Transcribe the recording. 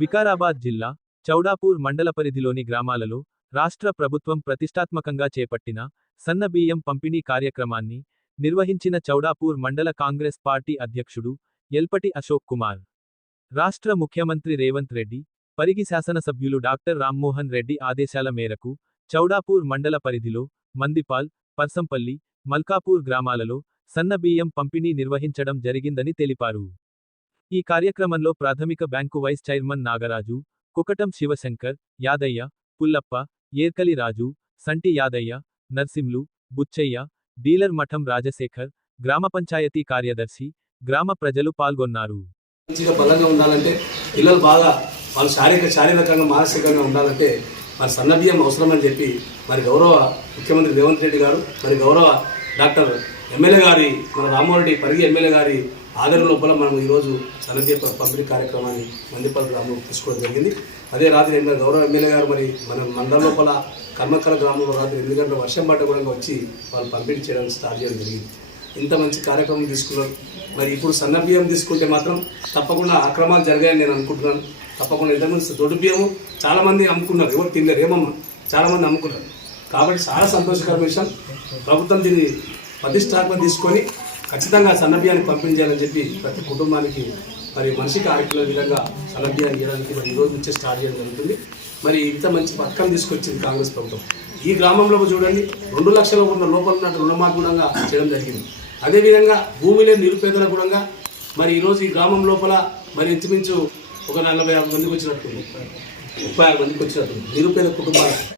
వికారాబాద్ జిల్లా చౌడాపూర్ మండల పరిధిలోని గ్రామాలలో రాష్ట్ర ప్రభుత్వం ప్రతిష్టాత్మకంగా చేపట్టిన సన్న బియ్యం పంపిణీ కార్యక్రమాన్ని నిర్వహించిన చౌడాపూర్ మండల కాంగ్రెస్ పార్టీ అధ్యక్షుడు ఎల్పటి అశోక్ కుమార్. రాష్ట్ర ముఖ్యమంత్రి రేవంత్ రెడ్డి పరిగి శాసనసభ్యులు డాక్టర్ రామ్మోహన్ రెడ్డి ఆదేశాల మేరకు చౌడాపూర్ మండల పరిధిలో మందిపాల్ పర్సంపల్లి మల్కాపూర్ గ్రామాలలో సన్న బియ్యం పంపిణీ నిర్వహించడం జరిగిందని తెలిపారు. ఈ కార్యక్రమంలో ప్రాథమిక bank vice chairman Nagaraju Kukatam Shivashankar Yadaiah Pullappa Erkali Raju Santi Yadaiah Narsimlu Buchaiah dealer మఠం రాజశేఖర్ గ్రామ పంచాయతీ కార్యదర్శి గ్రామ ప్రజలు పాల్గొన్నారు. మంచిగా బలంగా ఉండాలంటే పిల్లలు బాగా వాళ్ళు శారీరక శారీరకంగా మానసికంగా ఉండాలంటే మరి సన్న అవసరమని చెప్పి మరి గౌరవ ముఖ్యమంత్రి రేవంత్ రెడ్డి గారు మరి గౌరవ డాక్టర్ ఎమ్మెల్యే గారి మన రామ్మోహన్ రెడ్డి పరిగి ఎమ్మెల్యే గారి ఆదరణ లోపల మనం ఈరోజు సన్న పంపిణీ కార్యక్రమాన్ని మందిపల్లి గ్రామంలో తీసుకోవడం జరిగింది. అదే రాత్రి ఎనిమిది గౌరవ ఎమ్మెల్యే గారు మరి మన మండల లోపల కర్మక్కల గ్రామంలో రాత్రి ఎనిమిది గంటల వర్షం పడ్డ కూడా వచ్చి వాళ్ళు పంపిణీ చేయడానికి స్టార్ట్ చేయడం జరిగింది. ఇంత మంచి కార్యక్రమం తీసుకున్నారు. మరి ఇప్పుడు సన్న బియ్యం తీసుకుంటే మాత్రం తప్పకుండా అక్రమాలు జరిగాయని నేను అనుకుంటున్నాను. తప్పకుండా ఇంతకుముందు దొడ్డు బియ్యము చాలామంది అమ్ముకున్నారు. ఎవరు తినలేరు. ఏమమ్మా? చాలామంది అమ్ముకున్నారు. కాబట్టి చాలా సంతోషకరమైన విషయం. ప్రభుత్వం దీన్ని ప్రతిష్టాత్మక తీసుకొని ఖచ్చితంగా సన్నబియ్యాన్ని పంపించాలని చెప్పి ప్రతి కుటుంబానికి మరి మనిషికి ఆరు కిలోల విధంగా సన్నబియ్యాన్ని ఇవ్వడానికి మరి ఈ రోజు నుంచే స్టార్ట్ చేయడం జరుగుతుంది. మరి ఇంత మంచి పథకం తీసుకొచ్చింది కాంగ్రెస్ ప్రభుత్వం. ఈ గ్రామంలో చూడండి రెండు లక్షల ఉన్న లోపల ఉన్న రుణమాఫీ చేయడం జరిగింది. అదేవిధంగా భూమి లేని నిరుపేదల కూడా మరి ఈరోజు ఈ గ్రామం లోపల మరి ఇంచుమించు ఒక నలభై ఆరు మందికి వచ్చినట్టుంది. ముప్పై ఆరు మందికి వచ్చినట్టుంది. నిరుపేద కుటుంబాలు